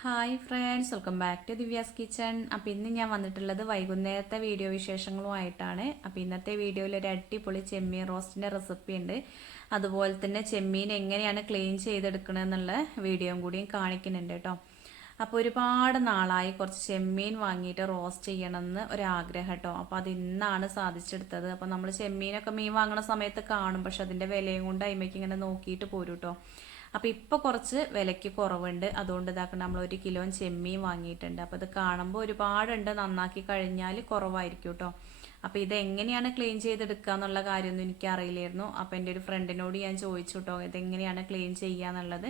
Hi friends welcome back to Divya's kitchen അപ്പോൾ ഇന്ന് ഞാൻ വന്നിട്ടുള്ളത് വൈകുന്നേരത്തെ വീഡിയോ വിശേഷങ്ങളുമായിട്ടാണ്. അപ്പോൾ ഇന്നത്തെ വീഡിയോയിൽ ഒരു അടിപൊളി ചെമ്മീൻ റോസ്റ്റിന്റെ റെസിപ്പി ഉണ്ട്. അതുപോലെ തന്നെ ചെമ്മീൻ എങ്ങനെയാണ് ക്ലീൻ ചെയ്തെടുക്കണമെന്നുള്ള വീഡിയോയും കൂടിയും കാണിക്കുന്നുണ്ട് കേട്ടോ. അപ്പോൾ ഒരുപാട് നാളായി കുറച്ച് ചെമ്മീൻ വാങ്ങിയിട്ട് റോസ്റ്റ് ചെയ്യണമെന്ന് ഒരാഗ്രഹം കേട്ടോ. അപ്പോൾ അത് ഇന്നാണ് സാധിച്ചെടുത്തത്. അപ്പോൾ നമ്മൾ ചെമ്മീനൊക്കെ മീൻ വാങ്ങുന്ന സമയത്ത് കാണും. പക്ഷെ അതിന്റെ വിലയും കൊണ്ട് അയിമയ്ക്ക് ഇങ്ങനെ നോക്കിയിട്ട് പോരും കേട്ടോ. അപ്പോൾ ഇപ്പോൾ കുറച്ച് വിലയ്ക്ക് കുറവുണ്ട്. അതുകൊണ്ട് ഇതാക്കണം നമ്മൾ ഒരു കിലോ ചെമ്മീൻ വാങ്ങിയിട്ടുണ്ട്. അപ്പോൾ ഇത് കാണുമ്പോൾ ഒരുപാടുണ്ട്. നന്നാക്കി കഴിഞ്ഞാൽ കുറവായിരിക്കും കേട്ടോ അപ്പോൾ ഇത് എങ്ങനെയാണ് ക്ലീൻ ചെയ്തെടുക്കുക എന്നുള്ള കാര്യമൊന്നും എനിക്ക് അറിയില്ലായിരുന്നു അപ്പോൾ എന്റെ ഒരു ഫ്രണ്ടിനോട് ഞാൻ ചോദിച്ചു കേട്ടോ ഇതെങ്ങനെയാണ് ക്ലീൻ ചെയ്യുക എന്നുള്ളത്.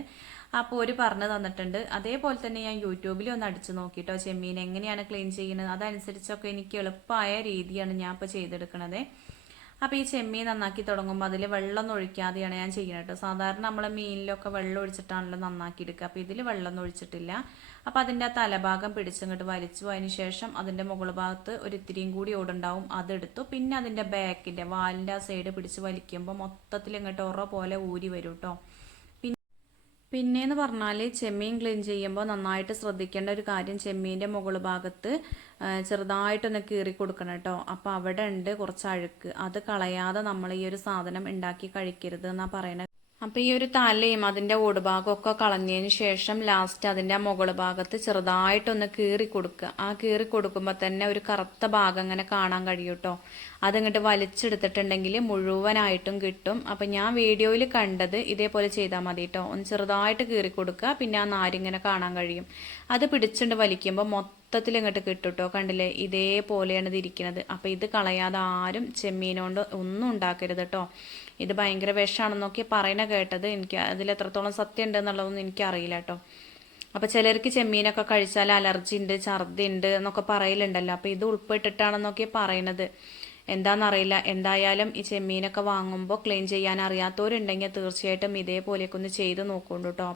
അപ്പോൾ ഒരു പറഞ്ഞു തന്നിട്ടുണ്ട്. അതേപോലെ തന്നെ ഞാൻ യൂട്യൂബിൽ ഒന്ന് അടിച്ചു നോക്കിട്ടോ ചെമ്മീൻ എങ്ങനെയാണ് ക്ലീൻ ചെയ്യുന്നത്? അതനുസരിച്ചൊക്കെ എനിക്ക് എളുപ്പമായ രീതിയാണ് ഞാൻ ഇപ്പോൾ ചെയ്തെടുക്കണത്. അപ്പോൾ ഈ ചെമ്മീൻ നന്നാക്കി തുടങ്ങുമ്പോൾ അതിൽ വെള്ളം ഒഴിക്കാതെയാണ് ഞാൻ ചെയ്യുന്നത് കേട്ടോ. സാധാരണ നമ്മളെ മീനിലൊക്കെ വെള്ളം ഒഴിച്ചിട്ടാണല്ലോ നന്നാക്കി എടുക്കുക. അപ്പോൾ ഇതിൽ വെള്ളം ഒഴിച്ചിട്ടില്ല. അപ്പോൾ അതിന്റെ ആ തലഭാഗം പിടിച്ചങ്ങോട്ട് വലിച്ചു അതിന് ശേഷം അതിന്റെ മുകൾ ഭാഗത്ത് ഒരു ഇത്തിരിയും കൂടി ഓടുണ്ടാവും. അതെടുത്തു. പിന്നെ അതിന്റെ ബാക്കിന്റെ വാലിന്റെ ആ സൈഡ് പിടിച്ച് വലിക്കുമ്പോൾ മൊത്തത്തിൽ ഇങ്ങോട്ട് ഉറ പോലെ ഊരി വരും കേട്ടോ. പിന്നെയെന്ന് പറഞ്ഞാൽ ചെമ്മീൻ ക്ലീൻ ചെയ്യുമ്പോൾ നന്നായിട്ട് ശ്രദ്ധിക്കേണ്ട ഒരു കാര്യം ചെമ്മീന്റെ മുകൾ ഭാഗത്ത് ചെറുതായിട്ടൊന്ന് കീറി കൊടുക്കണം കേട്ടോ അപ്പോൾ അവിടെ ഉണ്ട് കുറച്ച് അഴുക്ക്. അത് കളയാതെ നമ്മൾ ഈ ഒരു സാധനം ഉണ്ടാക്കി കഴിക്കരുത് എന്നാണ് പറയുന്നത് അപ്പോൾ ഈ ഒരു തലയും അതിന്റെ ഓടുഭാഗമൊക്കെ കളഞ്ഞതിന് ശേഷം ലാസ്റ്റ് അതിന്റെ മുകൾ ഭാഗത്ത് ചെറുതായിട്ടൊന്ന് കീറി കൊടുക്കുക ആ കീറി കൊടുക്കുമ്പോൾ തന്നെ ഒരു കറുത്ത ഭാഗം ഇങ്ങനെ കാണാൻ കഴിയും കേട്ടോ അതിങ്ങോട്ട് വലിച്ചെടുത്തിട്ടുണ്ടെങ്കിൽ മുഴുവനായിട്ടും കിട്ടും. അപ്പം ഞാൻ വീഡിയോയിൽ കണ്ടത് ഇതേപോലെ ചെയ്താൽ മതി കേട്ടോ ഒന്ന് ചെറുതായിട്ട് കീറി കൊടുക്കുക പിന്നെ ആ നാരിങ്ങനെ കാണാൻ കഴിയും. അത് പിടിച്ചുകൊണ്ട് വലിക്കുമ്പോൾ മൊത്തത്തിൽ ഇങ്ങോട്ട് കിട്ടും കേട്ടോ കണ്ടില്ലേ? ഇതേപോലെയാണ് ഇത് ഇരിക്കുന്നത് അപ്പോൾ ഇത് കളയാതെ ആരും ചെമ്മീനോണ്ട് ഒന്നും ഉണ്ടാക്കരുത് കേട്ടോ ഇത് ഭയങ്കര വിഷമാണെന്നൊക്കെ പറയണ കേട്ടത് എനിക്ക് അതിൽ എത്രത്തോളം സത്യം ഉണ്ട് എന്നുള്ളതൊന്നും എനിക്കറിയില്ല കേട്ടോ അപ്പോൾ ചിലർക്ക് ചെമ്മീനൊക്കെ കഴിച്ചാൽ അലർജി ഉണ്ട് ഛർദി ഉണ്ട് എന്നൊക്കെ പറയലുണ്ടല്ലോ. അപ്പോൾ ഇത് ഉൾപ്പെട്ടിട്ടാണെന്നൊക്കെ പറയണത്. എന്താണെന്നറിയില്ല എന്തായാലും ഈ ചെമ്മീനൊക്കെ വാങ്ങുമ്പോൾ ക്ലീൻ ചെയ്യാൻ അറിയാത്തവരുണ്ടെങ്കിൽ തീർച്ചയായിട്ടും ഇതേപോലെയൊക്കെ ഒന്ന് ചെയ്ത് നോക്കുന്നുണ്ട് കേട്ടോ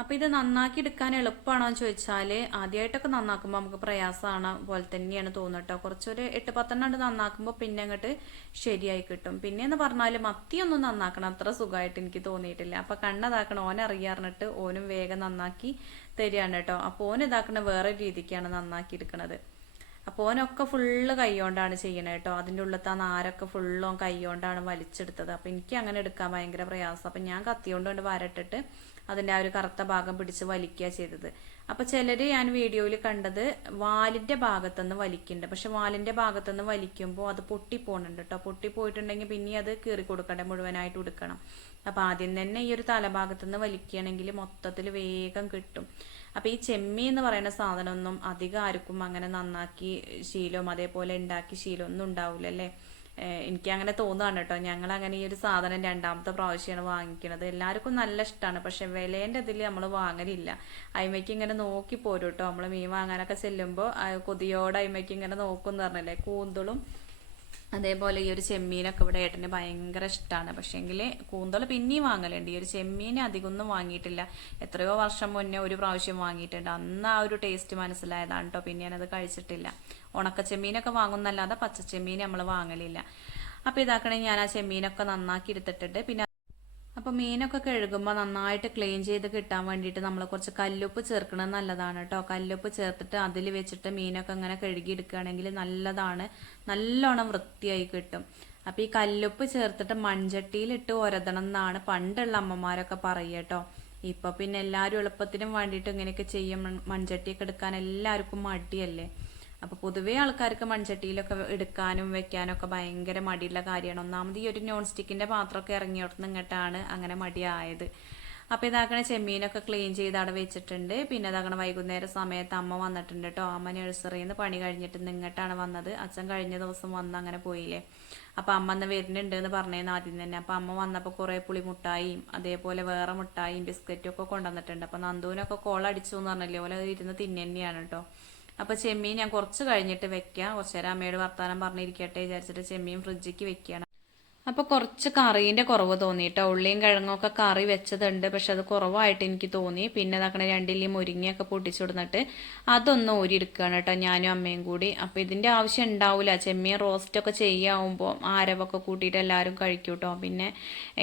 അപ്പം ഇത് നന്നാക്കി എടുക്കാൻ എളുപ്പമാണോ എന്ന് ചോദിച്ചാൽ ആദ്യമായിട്ടൊക്കെ നന്നാക്കുമ്പോൾ നമുക്ക് പ്രയാസമാണ് പോലെ തന്നെയാണ് തോന്നുട്ടോ കുറച്ചൊരു എട്ട് പത്തെണ്ണം നന്നാക്കുമ്പോൾ പിന്നെ അങ്ങോട്ട് ശരിയായി കിട്ടും. പിന്നെ എന്ന് പറഞ്ഞാൽ മത്തിയൊന്നും നന്നാക്കണം. അത്ര സുഖമായിട്ട് എനിക്ക് തോന്നിയിട്ടില്ല. അപ്പം കണ്ണതാക്കണം. ഓൻ അറിയാറിഞ്ഞിട്ട് ഓനും വേഗം നന്നാക്കി തരികയാണ് കേട്ടോ അപ്പോൾ ഓൻ ഇതാക്കണ വേറെ രീതിക്കാണ് നന്നാക്കി എടുക്കുന്നത് അപ്പോൾ ഓനൊക്കെ ഫുള്ള് കൈകൊണ്ടാണ് ചെയ്യണത് കേട്ടോ അതിന്റെ ഉള്ളത്തെ ആ നാരൊക്കെ ഫുള്ളും കൈകൊണ്ടാണ് വലിച്ചെടുത്തത്. അപ്പോൾ എനിക്ക് അങ്ങനെ എടുക്കാൻ ഭയങ്കര പ്രയാസം. അപ്പം ഞാൻ കത്തിയോണ്ട് കൊണ്ട് വരട്ടിട്ട് അതിന്റെ ആ ഒരു കറുത്ത ഭാഗം പിടിച്ച് വലിക്കുക ചെയ്തത്. അപ്പോൾ ചിലർ ഞാൻ വീഡിയോയിൽ കണ്ടത് വാലിന്റെ ഭാഗത്തുനിന്ന് വലിക്കുന്നുണ്ട് പക്ഷെ വാലിന്റെ ഭാഗത്തുനിന്ന് വലിക്കുമ്പോൾ അത് പൊട്ടിപ്പോണുണ്ട് കേട്ടോ പൊട്ടിപ്പോയിട്ടുണ്ടെങ്കിൽ പിന്നെ അത് കീറി കൊടുക്കണ്ടേ മുഴുവനായിട്ട് എടുക്കണം അപ്പോൾ ആദ്യം തന്നെ ഈ ഒരു തലഭാഗത്തുനിന്ന് വലിക്കുകയാണെങ്കിൽ മൊത്തത്തിൽ വേഗം കിട്ടും. അപ്പോൾ ഈ ചെമ്മി എന്ന് പറയുന്ന സാധനമൊന്നും അധികം ആർക്കും അങ്ങനെ നന്നാക്കി ശീലവും അതേപോലെ ഉണ്ടാക്കി ശീലമൊന്നും ഉണ്ടാവില്ല അല്ലേ എനിക്ക് അങ്ങനെ തോന്നുകയാണ് കേട്ടോ. ഞങ്ങൾ അങ്ങനെ ഈ ഒരു സാധനം രണ്ടാമത്തെ പ്രാവശ്യമാണ് വാങ്ങിക്കുന്നത്. എല്ലാവർക്കും നല്ല ഇഷ്ടമാണ് പക്ഷെ വിലേന്റെ ഇതിൽ നമ്മൾ വാങ്ങലില്ല. അയിമയ്ക്ക് ഇങ്ങനെ നോക്കി പോരും കേട്ടോ. നമ്മൾ മീൻ വാങ്ങാനൊക്കെ ചെല്ലുമ്പോൾ കൊതിയോടെ അയിമയ്ക്ക് ഇങ്ങനെ നോക്കും എന്ന് പറഞ്ഞല്ലേ? കൂന്തളും അതേപോലെ ഈ ഒരു ചെമ്മീനൊക്കെ ഇവിടെ ഏട്ടന് ഭയങ്കര ഇഷ്ടമാണ് പക്ഷേങ്കിൽ കൂന്തൽ പിന്നെയും വാങ്ങലുണ്ട്. ഈ ഒരു ചെമ്മീൻ അധികമൊന്നും വാങ്ങിയിട്ടില്ല. എത്രയോ വർഷം മുന്നേ ഒരു പ്രാവശ്യം വാങ്ങിയിട്ടുണ്ട്. അന്ന് ആ ഒരു ടേസ്റ്റ് മനസ്സിലായതാണ് കേട്ടോ പിന്നെ ഞാനത് കഴിച്ചിട്ടില്ല. ഉണക്ക ചെമ്മീനൊക്കെ വാങ്ങുന്നല്ലാതെ പച്ച ചെമ്മീൻ നമ്മൾ വാങ്ങലില്ല. അപ്പോൾ ഇതാക്കണേ ഞാൻ ആ ചെമ്മീനൊക്കെ നന്നാക്കി എടുത്തിട്ടുണ്ട് പിന്നെ അപ്പോൾ മീനൊക്കെ കഴുകുമ്പോൾ നന്നായിട്ട് ക്ലീൻ ചെയ്ത് കിട്ടാൻ വേണ്ടിയിട്ട് നമ്മൾ കുറച്ച് കല്ലുപ്പ് ചേർക്കുന്നത് നല്ലതാണ് കേട്ടോ കല്ലുപ്പ് ചേർത്തിട്ട് അതിൽ വെച്ചിട്ട് മീനൊക്കെ ഇങ്ങനെ കഴുകിയെടുക്കുകയാണെങ്കിൽ നല്ലതാണ്. നല്ലോണം വൃത്തിയായി കിട്ടും. അപ്പോൾ ഈ കല്ലുപ്പ് ചേർത്തിട്ട് മൺചട്ടിയിലിട്ട് ഒരതണം എന്നാണ് പണ്ടുള്ള അമ്മമാരൊക്കെ പറയുക കേട്ടോ ഇപ്പോൾ പിന്നെ എല്ലാവരും എളുപ്പത്തിനും വേണ്ടിയിട്ട് ഇങ്ങനെയൊക്കെ ചെയ്യും. മൺചട്ടിയൊക്കെ എടുക്കാൻ എല്ലാവർക്കും മടിയല്ലേ? അപ്പോൾ പൊതുവേ ആൾക്കാർക്ക് മൺചട്ടിയിലൊക്കെ എടുക്കാനും വെക്കാനൊക്കെ ഭയങ്കര മടിയുള്ള കാര്യമാണ്. ഒന്നാമത് ഈ ഒരു നോൺ സ്റ്റിക്കിന്റെ പാത്രമൊക്കെ ഇറങ്ങിയോടത്ത് ഇങ്ങോട്ടാണ് അങ്ങനെ മടിയായത്. അപ്പോൾ ഇതാക്കണ ചെമ്മീനൊക്കെ ക്ലീൻ ചെയ്ത് അവിടെ വെച്ചിട്ടുണ്ട്. പിന്നെ ഇതാക്കണ വൈകുന്നേര സമയത്ത് അമ്മ വന്നിട്ടുണ്ട് കേട്ടോ അമ്മ നഴ്സറിയിൽ നിന്ന് പണി കഴിഞ്ഞിട്ട് നിങ്ങട്ടാണ് വന്നത്. അച്ഛൻ കഴിഞ്ഞ ദിവസം വന്ന് അങ്ങനെ പോയില്ലേ. അപ്പോൾ അമ്മ അന്ന് വരുന്നുണ്ട് എന്ന് പറഞ്ഞേന്ന് ആദ്യം തന്നെ. അപ്പോൾ അമ്മ വന്നപ്പോൾ കുറേ പുളി മുട്ടായിയും അതേപോലെ വേറെ മുട്ടായിയും ബിസ്ക്കറ്റും ഒക്കെ കൊണ്ടുവന്നിട്ടുണ്ട്. അപ്പോൾ നന്ദുവിനൊക്കെ കോളടിച്ചു എന്ന് പറഞ്ഞല്ലേ. പോലെ ഇരുന്ന് തിന്നന്നെയാണ് കേട്ടോ അപ്പോൾ ചെമ്മീൻ ഞാൻ കുറച്ച് കഴിഞ്ഞിട്ട് വെക്കാം. കുറച്ച് നേരം അമ്മയോട് വർത്താനം പറഞ്ഞിരിക്കട്ടെ വിചാരിച്ചിട്ട് ചെമ്മീൻ ഫ്രിഡ്ജിക്ക് വെക്കുകയാണ്. അപ്പോൾ കുറച്ച് കറീന്റെ കുറവ് തോന്നി കേട്ടോ ഉള്ളിയും കിഴങ്ങൊക്കെ കറി വെച്ചതുണ്ട് പക്ഷെ അത് കുറവായിട്ട് എനിക്ക് തോന്നി. പിന്നെ ഇതാക്കണ രണ്ടില്ലി മുരിങ്ങയൊക്കെ പൊട്ടിച്ചു കൊടുത്തിട്ട് അതൊന്ന് ഊരിയെടുക്കുകയാണ് കേട്ടോ ഞാനും അമ്മയും കൂടി. അപ്പോൾ ഇതിന്റെ ആവശ്യം ഉണ്ടാവില്ല ചെമ്മീൻ റോസ്റ്റൊക്കെ ചെയ്യാവുമ്പോൾ ആരവൊക്കെ കൂട്ടിയിട്ട് എല്ലാവരും കഴിക്കും കേട്ടോ. പിന്നെ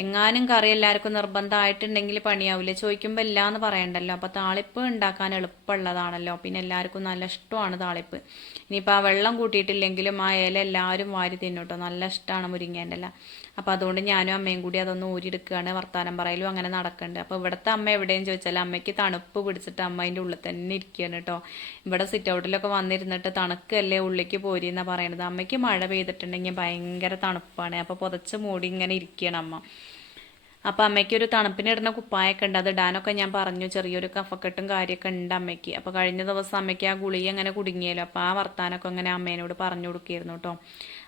എങ്ങാനും കറി എല്ലാവർക്കും നിർബന്ധമായിട്ടുണ്ടെങ്കിൽ പണിയാവില്ല ചോദിക്കുമ്പോൾ ഇല്ല എന്ന് പറയണ്ടല്ലോ. അപ്പോൾ താളിപ്പ് ഉണ്ടാക്കാൻ എളുപ്പമുള്ളതാണല്ലോ. പിന്നെ എല്ലാവർക്കും നല്ല ഇഷ്ടമാണ് താളിപ്പ്. ഇനിയിപ്പോൾ ആ വെള്ളം കൂട്ടിയിട്ടില്ലെങ്കിലും ആ ഇല എല്ലാവരും വാരി തിന്നും കേട്ടോ. നല്ല ഇഷ്ടമാണ് മുരിങ്ങേന്റെ ഇല. അപ്പോൾ അതുകൊണ്ട് ഞാനും അമ്മയും കൂടി അതൊന്ന് ഊരിയെടുക്കുകയാണ് വർത്താനം പറയലും അങ്ങനെ നടക്കുന്നുണ്ട് അപ്പോൾ ഇവിടുത്തെ അമ്മ എവിടെയെന്ന് ചോദിച്ചാൽ അമ്മയ്ക്ക് തണുപ്പ് പിടിച്ചിട്ട് അമ്മ അതിന്റെ ഉള്ളിൽ തന്നെ ഇരിക്കുകയാണ് കേട്ടോ. ഇവിടെ സിറ്റ് ഔട്ടിലൊക്കെ വന്നിരുന്നിട്ട് തണുക്കല്ലേ ഉള്ളിലേക്ക് പോരി എന്നാണ് പറയണത്. അമ്മയ്ക്ക് മഴ പെയ്തിട്ടുണ്ടെങ്കിൽ ഭയങ്കര തണുപ്പാണ്. അപ്പോൾ പുതച്ച് മൂടി ഇങ്ങനെ ഇരിക്കുകയാണ് അമ്മ. അപ്പോൾ അമ്മയ്ക്ക് ഒരു തണുപ്പിന് ഇടുന്ന കുപ്പായൊക്കെ ഉണ്ട്. അത് ഇടാനൊക്കെ ഞാൻ പറഞ്ഞു. ചെറിയൊരു കഫക്കെട്ടും കാര്യമൊക്കെ ഉണ്ട് അമ്മയ്ക്ക്. അപ്പോൾ കഴിഞ്ഞ ദിവസം അമ്മയ്ക്ക് ആ ഗുളി അങ്ങനെ കുടുങ്ങിയല്ലോ. അപ്പോൾ ആ വർത്താനൊക്കെ അങ്ങനെ അമ്മേനോട് പറഞ്ഞു കൊടുക്കുകയായിരുന്നു കേട്ടോ.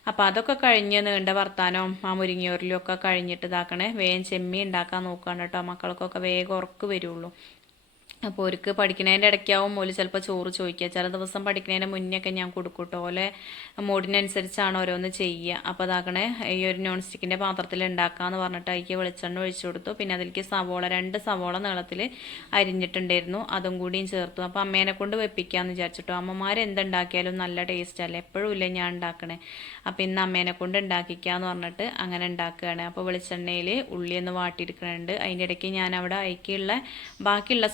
അപ്പോൾ അതൊക്കെ കഴിഞ്ഞ് നീണ്ട വർത്താനവും ആ മുരിങ്ങയൂരിലും ഒക്കെ കഴിഞ്ഞിട്ട് ഇതാക്കണേ. വേഗം ചെമ്മി ഉണ്ടാക്കാൻ നോക്കുകയാണ് കേട്ടോ. മക്കൾക്കൊക്കെ വേഗം ഉറക്ക് വരുള്ളൂ. അപ്പോൾ ഒരുക്ക് പഠിക്കുന്നതിന്റെ ഇടയ്ക്കാവും ഓൽ ചിലപ്പോൾ ചോറ് ചോദിക്കുക ചില ദിവസം പഠിക്കുന്നതിന് മുന്നേ ഞാൻ കൊടുക്കും കേട്ടോ ഓലെ മൂഡിനനുസരിച്ചാണ് ഓരോന്ന് ചെയ്യുക അപ്പോൾ അതാകണേ ഈ ഒരു നോൺ സ്റ്റിക്കിന്റെ പാത്രത്തിൽ ഉണ്ടാക്കാമെന്ന് പറഞ്ഞിട്ട് അതിക്ക് വെളിച്ചെണ്ണ ഒഴിച്ചു കൊടുത്തു. പിന്നെ അതിലേക്ക് സവോള രണ്ട് സവോള നീളത്തിൽ അരിഞ്ഞിട്ടുണ്ടായിരുന്നു. അതും കൂടിയും ചേർത്തു. അപ്പോൾ അമ്മേനെ കൊണ്ട് വെപ്പിക്കാമെന്ന് വിചാരിച്ചിട്ടോ. അമ്മമാർ എന്തുണ്ടാക്കിയാലും നല്ല ടേസ്റ്റ് അല്ലേ? എപ്പോഴും ഇല്ല ഞാൻ ഉണ്ടാക്കണേ അപ്പോൾ ഇന്ന് അമ്മേനെ കൊണ്ട് ഉണ്ടാക്കിക്കാന്ന് പറഞ്ഞിട്ട് അങ്ങനെ ഉണ്ടാക്കുകയാണ് അപ്പോൾ വെളിച്ചെണ്ണയിൽ ഉള്ളി ഒന്ന് വാട്ടിയെടുക്കുന്നുണ്ട് അതിന്റെ ഇടയ്ക്ക് ഞാൻ അവിടെ അയക്കിയുള്ള ബാക്കിയുള്ള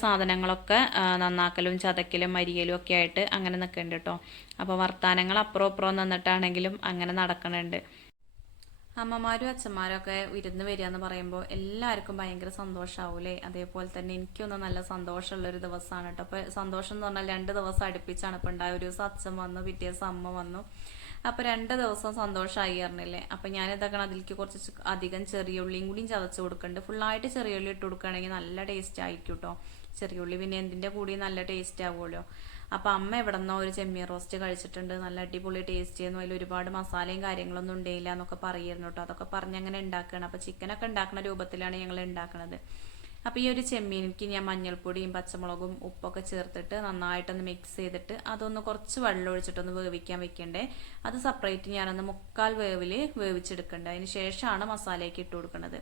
സാധനങ്ങളൊക്കെ നന്നാക്കലും ചതക്കലും അരിയലും ഒക്കെ ആയിട്ട് അങ്ങനെ നിൽക്കുന്നുണ്ട് കേട്ടോ അപ്പോൾ വർത്തമാനങ്ങൾ അപ്പുറം അപ്പുറം നിന്നിട്ടാണെങ്കിലും അങ്ങനെ നടക്കണുണ്ട്. അമ്മമാരും അച്ഛന്മാരും ഒക്കെ വിരുന്ന് വരിക എന്ന് പറയുമ്പോൾ എല്ലാവർക്കും ഭയങ്കര സന്തോഷമാവൂലേ അതേപോലെ തന്നെ എനിക്കൊന്നും നല്ല സന്തോഷമുള്ളൊരു ദിവസമാണ് കേട്ടോ അപ്പോൾ സന്തോഷം എന്ന് പറഞ്ഞാൽ രണ്ട് ദിവസം അടുപ്പിച്ചാണ്. ഇപ്പോൾ ഉണ്ടായ ഒരു ദിവസം അച്ഛൻ വന്നു പിറ്റേ ദിവസം അമ്മ വന്നു. അപ്പോൾ രണ്ട് ദിവസം സന്തോഷമായി പറഞ്ഞില്ലേ? അപ്പോൾ ഞാൻ ഇതാക്കണം അതിലേക്ക് കുറച്ച് അധികം ചെറിയ ഉള്ളിയും കൂടിയും ചതച്ച് കൊടുക്കുന്നുണ്ട് ഫുള്ളായിട്ട് ചെറിയ ഉള്ളി ഇട്ട് കൊടുക്കുകയാണെങ്കിൽ നല്ല ടേസ്റ്റ് ആയിരിക്കും കേട്ടോ ചെറിയ ഉള്ളി പിന്നെ എന്തിന്റെ കൂടി നല്ല ടേസ്റ്റ് ആവുമല്ലോ. അപ്പം അമ്മ എവിടെ നിന്നോ ഒരു ചെമ്മീൻ റോസ്റ്റ് കഴിച്ചിട്ടുണ്ട്. നല്ല അടിപൊളി ടേസ്റ്റ് ചെയ്യുന്നു. അതിൽ ഒരുപാട് മസാലയും കാര്യങ്ങളൊന്നും ഉണ്ടായില്ല എന്നൊക്കെ പറയുന്നു കേട്ടോ. അതൊക്കെ പറഞ്ഞ് അങ്ങനെ ഉണ്ടാക്കുകയാണ് അപ്പോൾ ചിക്കനൊക്കെ ഉണ്ടാക്കുന്ന രൂപത്തിലാണ് ഞങ്ങൾ ഉണ്ടാക്കുന്നത് അപ്പോൾ ഈ ഒരു ചെമ്മീനിക്ക് ഞാൻ മഞ്ഞൾപ്പൊടിയും പച്ചമുളകും ഉപ്പൊക്കെ ചേർത്തിട്ട് നന്നായിട്ടൊന്ന് മിക്സ് ചെയ്തിട്ട് അതൊന്ന് കുറച്ച് വെള്ളം ഒഴിച്ചിട്ടൊന്ന് വേവിക്കാൻ വെക്കണ്ടേ. അത് സെപ്പറേറ്റ് ഞാനൊന്ന് മുക്കാൽ വേവിൽ വേവിച്ചെടുക്കണ്ടേ. അതിന് ശേഷമാണ് മസാലയൊക്കെ ഇട്ട് കൊടുക്കുന്നത്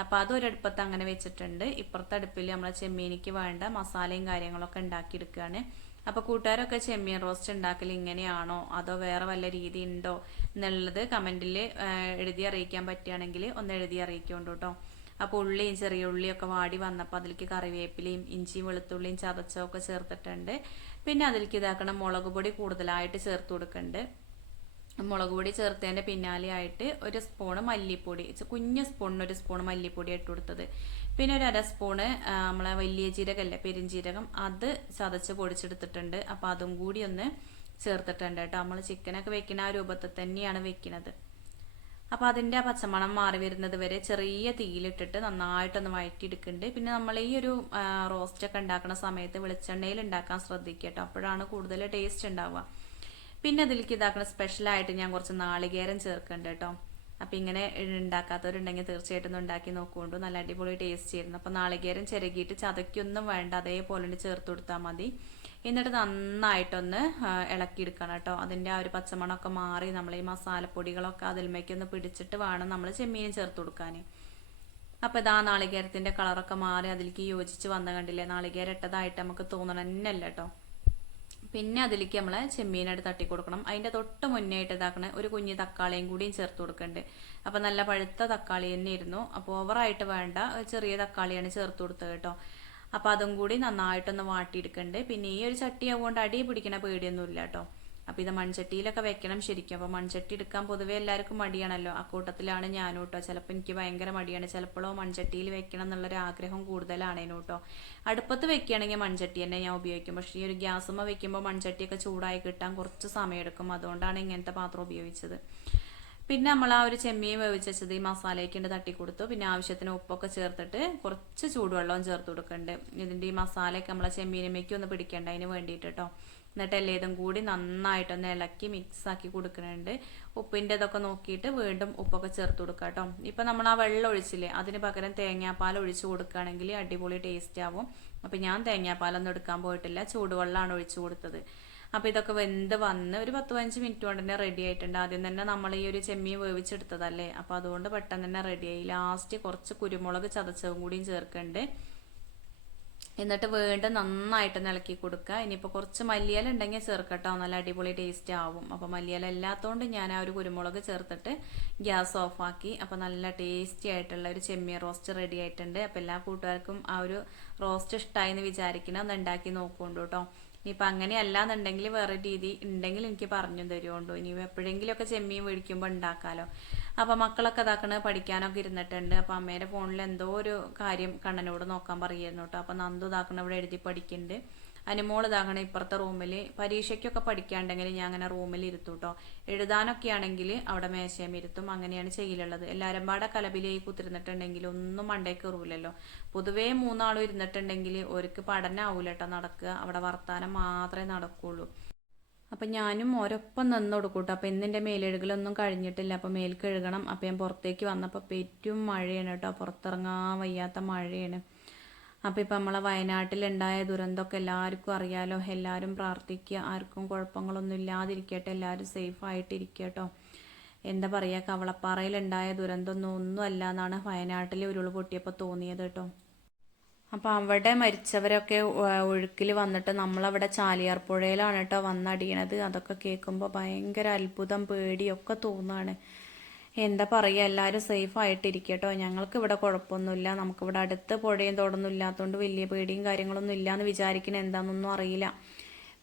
അപ്പോൾ അതൊരടുപ്പത്ത് അങ്ങനെ വെച്ചിട്ടുണ്ട്. ഇപ്പുറത്തെ അടുപ്പിൽ നമ്മൾ ചെമ്മീനിക്ക് വേണ്ട മസാലയും കാര്യങ്ങളൊക്കെ ഉണ്ടാക്കിയെടുക്കുകയാണ് അപ്പോൾ കൂട്ടുകാരൊക്കെ ചെമ്മീൻ റോസ്റ്റ് ഉണ്ടാക്കൽ ഇങ്ങനെയാണോ? അതോ വേറെ വല്ല രീതി ഉണ്ടോ എന്നുള്ളത് കമന്റിൽ എഴുതി അറിയിക്കാൻ പറ്റുകയാണെങ്കിൽ ഒന്ന് എഴുതി അറിയിക്കുന്നുണ്ട് കേട്ടോ. അപ്പോൾ ഉള്ളിയും ചെറിയ ഉള്ളിയൊക്കെ വാടി വന്നപ്പോൾ അതിലേക്ക് കറിവേപ്പിലയും ഇഞ്ചിയും വെളുത്തുള്ളിയും ചതച്ചൊക്കെ ചേർത്തിട്ടുണ്ട്. പിന്നെ അതിലേക്ക് ഇതാക്കണം മുളക് പൊടി കൂടുതലായിട്ട് ചേർത്ത് കൊടുക്കുന്നുണ്ട് മുളക് പൊടി ചേർത്തതിന്റെ പിന്നാലെ ആയിട്ട് ഒരു സ്പൂണ് മല്ലിപ്പൊടി. കുഞ്ഞ് സ്പൂണിന് ഒരു സ്പൂൺ മല്ലിപ്പൊടി ഇട്ട് കൊടുത്തത്. പിന്നെ ഒരു അര സ്പൂണ് നമ്മളെ വലിയ ജീരകമല്ലേ പെരുംജീരകം അത് ചതച്ച് പൊടിച്ചെടുത്തിട്ടുണ്ട്. അപ്പോൾ അതും കൂടി ഒന്ന് ചേർത്തിട്ടുണ്ട് കേട്ടോ. നമ്മൾ ചിക്കനൊക്കെ വെക്കുന്ന ആ രൂപത്തിൽ തന്നെയാണ് വെക്കുന്നത് അപ്പോൾ അതിന്റെ ആ പച്ചമണം മാറി വരുന്നത് വരെ ചെറിയ തീയിലിട്ടിട്ട് നന്നായിട്ടൊന്ന് വഴറ്റിയെടുക്കുന്നുണ്ട് പിന്നെ നമ്മൾ ഈ ഒരു റോസ്റ്റൊക്കെ ഉണ്ടാക്കുന്ന സമയത്ത് വെളിച്ചെണ്ണയിൽ ഉണ്ടാക്കാൻ ശ്രദ്ധിക്കട്ടോ കേട്ടോ. അപ്പോഴാണ് കൂടുതൽ ടേസ്റ്റ് ഉണ്ടാവുക. പിന്നെ അതിലേക്ക് ഇതാക്കുന്ന സ്പെഷ്യലായിട്ട് ഞാൻ കുറച്ച് നാളികേരം ചേർക്കുന്നുണ്ട് കേട്ടോ. അപ്പം ഇങ്ങനെ ഉണ്ടാക്കാത്തവരുണ്ടെങ്കിൽ തീർച്ചയായിട്ടും ഉണ്ടാക്കി നോക്കുകൊണ്ടു. നല്ല അടിപൊളി ടേസ്റ്റ് ആയിരുന്നു. അപ്പം നാളികേരം ചിരകിയിട്ട് ചതയ്ക്കൊന്നും വേണ്ട. അതേപോലെ ചേർത്ത് കൊടുത്താൽ മതി. എന്നിട്ട് നന്നായിട്ടൊന്ന് ഇളക്കിയെടുക്കണം കേട്ടോ. അതിന്റെ ആ ഒരു പച്ചമണമൊക്കെ മാറി നമ്മൾ ഈ മസാലപ്പൊടികളൊക്കെ അതിൽമേക്കൊന്ന് പിടിച്ചിട്ട് വേണം നമ്മൾ ചെമ്മീൻ ചേർത്ത് കൊടുക്കാൻ അപ്പോൾ ഇതാ നാളികേരത്തിന്റെ കളറൊക്കെ മാറി അതിലേക്ക് യോജിച്ച് വന്ന കണ്ടില്ലേ? നാളികേരം ഇട്ടതായിട്ട് നമുക്ക് തോന്നണം തന്നെയല്ല കേട്ടോ. പിന്നെ അതിലേക്ക് നമ്മൾ ചെമ്മീനായിട്ട് തട്ടി കൊടുക്കണം. അതിന്റെ തൊട്ട് മുന്നേ ആയിട്ട് ഇതാക്കണ ഒരു കുഞ്ഞ് തക്കാളിയും കൂടിയും ചേർത്ത് കൊടുക്കുന്നുണ്ട് അപ്പോൾ നല്ല പഴുത്ത തക്കാളി തന്നെ ഇരുന്നു അപ്പോൾ ഓവറായിട്ട് വേണ്ട ചെറിയ തക്കാളിയാണ് ചേർത്ത് കൊടുത്തത് കേട്ടോ. അപ്പോൾ അതും കൂടി നന്നായിട്ടൊന്ന് വാട്ടിയെടുക്കുന്നുണ്ട് പിന്നെ ഈ ഒരു ചട്ടി ആവുകൊണ്ട് അടി പിടിക്കണ പേടിയൊന്നുമില്ല കേട്ടോ. അപ്പോൾ ഇത് മൺചട്ടിയിലൊക്കെ വെക്കണം ശരിക്കും. അപ്പോൾ മൺചട്ടി എടുക്കാൻ പൊതുവേ എല്ലാവർക്കും മടിയാണല്ലോ. അക്കൂട്ടത്തിലാണ് ഞാനും കേട്ടോ ചിലപ്പോൾ എനിക്ക് ഭയങ്കര മടിയാണ്. ചിലപ്പോഴോ മൺചട്ടിയിൽ വെക്കണം എന്നുള്ളൊരു ആഗ്രഹം കൂടുതലാണേനു കേട്ടോ അടുപ്പത്ത് വെക്കുകയാണെങ്കിൽ മൺചട്ടി തന്നെ ഞാൻ ഉപയോഗിക്കും. പക്ഷേ ഈ ഒരു ഗ്യാസുമ്മ വെക്കുമ്പോൾ മൺചട്ടിയൊക്കെ ചൂടായി കിട്ടാൻ കുറച്ച് സമയമെടുക്കും. അതുകൊണ്ടാണ് ഇങ്ങനത്തെ പാത്രം ഉപയോഗിച്ചത്. പിന്നെ നമ്മൾ ആ ഒരു ചെമ്മീൻ വേവിച്ചത് ഈ മസാലയ്ക്ക് തട്ടി കൊടുത്തു. പിന്നെ ആവശ്യത്തിന് ഉപ്പൊക്കെ ചേർത്തിട്ട് കുറച്ച് ചൂടുവെള്ളവും ചേർത്ത് കൊടുക്കുന്നുണ്ട് ഇതിന്റെ ഈ മസാലയൊക്കെ നമ്മളെ ചെമ്മീനുമേക്ക് ഒന്ന് പിടിക്കേണ്ട. അതിന് വേണ്ടിയിട്ട് കേട്ടോ എന്നിട്ട് എല്ലാതും കൂടി നന്നായിട്ടൊന്ന് ഇളക്കി മിക്സ് ആക്കി കൊടുക്കുന്നുണ്ട്. ഉപ്പിന്റെ ഇതൊക്കെ നോക്കിയിട്ട് വീണ്ടും ഉപ്പൊക്കെ ചേർത്ത് കൊടുക്കുക കേട്ടോ. ഇപ്പം നമ്മൾ ആ വെള്ളം ഒഴിച്ചില്ലേ അതിന് പകരം തേങ്ങാപ്പാൽ ഒഴിച്ച് കൊടുക്കുകയാണെങ്കിൽ അടിപൊളി ടേസ്റ്റ് ആവും. അപ്പം ഞാൻ തേങ്ങാപ്പാലൊന്നും എടുക്കാൻ പോയിട്ടില്ല ചൂടുവെള്ളമാണ് ഒഴിച്ചു കൊടുത്തത്. അപ്പം ഇതൊക്കെ വെന്ത് വന്ന് ഒരു പത്ത് പതിനഞ്ച് മിനിറ്റ് കൊണ്ട് തന്നെ റെഡി ആയിട്ടുണ്ട്. ആദ്യം തന്നെ നമ്മൾ ഈ ഒരു ചെമ്മീൻ വേവിച്ചെടുത്തതല്ലേ? അപ്പോൾ അതുകൊണ്ട് പെട്ടെന്ന് തന്നെ റെഡിയായി ലാസ്റ്റ് കുറച്ച് കുരുമുളക് ചതച്ചതും കൂടിയും ചേർക്കുന്നുണ്ട്. എന്നിട്ട് വീണ്ടും നന്നായിട്ട് ഇളക്കി കൊടുക്കുക. ഇനിയിപ്പോൾ കുറച്ച് മല്ലിയില ഉണ്ടെങ്കിൽ ചേർക്കട്ടോ. നല്ല അടിപൊളി ടേസ്റ്റ് ആവും. അപ്പോൾ മല്ലിയില ഇല്ലാത്തതുകൊണ്ട് ഞാൻ ആ ഒരു കുരുമുളക് ചേർത്തിട്ട് ഗ്യാസ് ഓഫാക്കി അപ്പോൾ നല്ല ടേസ്റ്റി ആയിട്ടുള്ള ഒരു ചെമ്മീൻ റോസ്റ്റ് റെഡി ആയിട്ടുണ്ട്. അപ്പോൾ എല്ലാ കൂട്ടുകാർക്കും ആ ഒരു റോസ്റ്റ് ഇഷ്ടമായി എന്ന് വിചാരിക്കണം. ഒന്ന് ഉണ്ടാക്കി നോക്കുന്നുണ്ട് കേട്ടോ ഇനിയിപ്പോൾ അങ്ങനെയല്ല എന്നുണ്ടെങ്കിൽ വേറെ രീതി ഉണ്ടെങ്കിൽ എനിക്ക് പറഞ്ഞു തരുമുണ്ടോ ഇനി എപ്പോഴെങ്കിലുമൊക്കെ ചെമ്മീൻ മേടിക്കുമ്പോൾ ഉണ്ടാക്കാമല്ലോ അപ്പോൾ മക്കളൊക്കെ ഇതാക്കണ പഠിക്കാനൊക്കെ ഇരുന്നിട്ടുണ്ട്. അപ്പോൾ അമ്മേന്റെ ഫോണിൽ എന്തോ ഒരു കാര്യം കണ്ണനോട് നോക്കാൻ പറയുന്നു കേട്ടോ. അപ്പോൾ നന്ദു ഇതാക്കണ ഇവിടെ എഴുതി പഠിക്കുന്നുണ്ട്. അനുമോൾ ഇതാകണ ഇപ്പുറത്തെ റൂമിൽ പരീക്ഷയ്ക്കൊക്കെ പഠിക്കാണ്ടെങ്കിൽ ഞാൻ അങ്ങനെ റൂമിൽ ഇരുത്തും കേട്ടോ. എഴുതാനൊക്കെ ആണെങ്കിൽ അവിടെ മേശയും ഇരുത്തും. അങ്ങനെയാണ് ചെയ്യലുള്ളത്. എല്ലാവരും പാടെ കലബിലേക്ക് കുത്തിരുന്നിട്ടുണ്ടെങ്കിൽ ഒന്നും മണ്ടേ കയറൂലല്ലോ. പൊതുവേ മൂന്നാളും ഇരുന്നിട്ടുണ്ടെങ്കിൽ ഒരുക്ക് പഠനമാവൂല കേട്ടോ നടക്കുക. അവിടെ വർത്താനം മാത്രമേ നടക്കുള്ളൂ. അപ്പം ഞാനും ഓരൊപ്പം നിന്ന് കൊടുക്കൂട്ടോ അപ്പം ഇന്നെന്റെ മേലെഴുകലൊന്നും കഴിഞ്ഞിട്ടില്ല. അപ്പം മേൽ കഴുകണം അപ്പം ഞാൻ പുറത്തേക്ക് വന്നപ്പോൾ പെറ്റും മഴയാണ് കേട്ടോ. പുറത്തിറങ്ങാൻ വയ്യാത്ത മഴയാണ്. അപ്പോൾ ഇപ്പം നമ്മളെ വയനാട്ടിലുണ്ടായ ദുരന്തമൊക്കെ എല്ലാവർക്കും അറിയാലോ. എല്ലാവരും പ്രാർത്ഥിക്കുക. ആർക്കും കുഴപ്പങ്ങളൊന്നും ഇല്ലാതിരിക്കട്ടെ. എല്ലാവരും സേഫ് ആയിട്ടിരിക്കട്ടോ കേട്ടോ. എന്താ പറയുക കവളപ്പാറയിലുണ്ടായ ദുരന്തമൊന്നും ഒന്നുമല്ല എന്നാണ് വയനാട്ടിൽ ഉരുൾ പൊട്ടിയപ്പോൾ തോന്നിയത് കേട്ടോ. അപ്പോൾ അവിടെ മരിച്ചവരൊക്കെ ഒഴുക്കിൽ വന്നിട്ട് നമ്മളവിടെ ചാലിയാർ പുഴയിലാണ് കേട്ടോ വന്നടിയണത്. അതൊക്കെ കേൾക്കുമ്പോൾ ഭയങ്കര അത്ഭുതം പേടിയൊക്കെ തോന്നുകയാണ് എന്താ പറയുക എല്ലാവരും സേഫ് ആയിട്ടിരിക്കട്ടോ ഞങ്ങൾക്ക് ഇവിടെ കുഴപ്പമൊന്നുമില്ല. നമുക്കിവിടെ അടുത്ത് പുഴയും തോടൊന്നും ഇല്ലാത്തതുകൊണ്ട് വലിയ പേടിയും കാര്യങ്ങളൊന്നും ഇല്ല എന്ന് വിചാരിക്കണ എന്താണെന്നൊന്നും അറിയില്ല.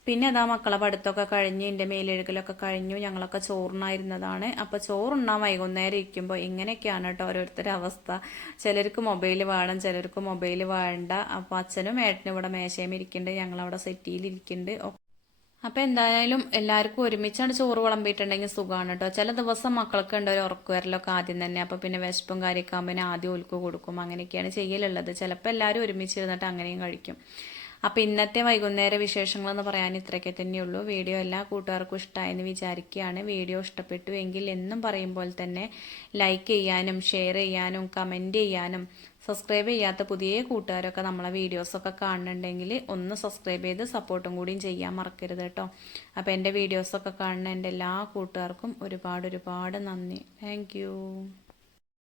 പിന്നെ അതാ മക്കളെ പഠിത്തമൊക്കെ കഴിഞ്ഞ് എന്റെ മേലെഴുകലൊക്കെ കഴിഞ്ഞു ഞങ്ങളൊക്കെ ചോറുണ്ണായിരുന്നതാണ്. അപ്പോൾ ചോറുണ്ണാൻ വൈകുന്നേരം ഇരിക്കുമ്പോൾ ഇങ്ങനെയൊക്കെയാണ് കേട്ടോ ഓരോരുത്തരുടെ അവസ്ഥ. ചിലർക്ക് മൊബൈൽ വേണം ചിലർക്ക് മൊബൈൽ വേണ്ട. അപ്പോൾ അച്ഛനും ഏട്ടനും ഇവിടെ മേശയും ഇരിക്കുന്നുണ്ട് ഞങ്ങളവിടെ സെറ്റിയിലിരിക്കുന്നുണ്ട്. അപ്പോൾ എന്തായാലും എല്ലാവർക്കും ഒരുമിച്ചാണ് ചോറ് വിളമ്പിയിട്ടുണ്ടെങ്കിൽ സുഖമാണ് കേട്ടോ ചില ദിവസം മക്കൾക്ക് ഉണ്ട് ഒരു ഉറക്കു വരലൊക്കെ ആദ്യം തന്നെ. അപ്പോൾ പിന്നെ വിശപ്പും കാര്യമൊക്കെ ആകുമ്പോൾ ആദ്യം ഒലുക്ക് കൊടുക്കും. അങ്ങനെയൊക്കെയാണ് ചെയ്യലുള്ളത്. ചിലപ്പോൾ എല്ലാവരും ഒരുമിച്ചിരുന്നിട്ട് അങ്ങനെയും കഴിക്കും. അപ്പോൾ ഇന്നത്തെ വൈകുന്നേര വിശേഷങ്ങളെന്ന് പറയാൻ ഇത്രയൊക്കെ തന്നെയുള്ളൂ. വീഡിയോ എല്ലാ കൂട്ടുകാർക്കും ഇഷ്ടമായെന്ന് വിചാരിക്കുകയാണ്. വീഡിയോ ഇഷ്ടപ്പെട്ടു എങ്കിൽ എന്നും പറയുമ്പോൾ തന്നെ ലൈക്ക് ചെയ്യാനും ഷെയർ ചെയ്യാനും കമന്റ് ചെയ്യാനും സബ്സ്ക്രൈബ് ചെയ്യാത്ത പുതിയ കൂട്ടുകാരൊക്കെ നമ്മളെ വീഡിയോസൊക്കെ കാണുന്നുണ്ടെങ്കിൽ ഒന്ന് സബ്സ്ക്രൈബ് ചെയ്ത് സപ്പോർട്ടും കൂടിയും ചെയ്യാൻ മറക്കരുത് കേട്ടോ. അപ്പോൾ എന്റെ വീഡിയോസൊക്കെ കാണുന്ന എന്റെ എല്ലാ കൂട്ടുകാർക്കും ഒരുപാട് ഒരുപാട് നന്ദി. താങ്ക്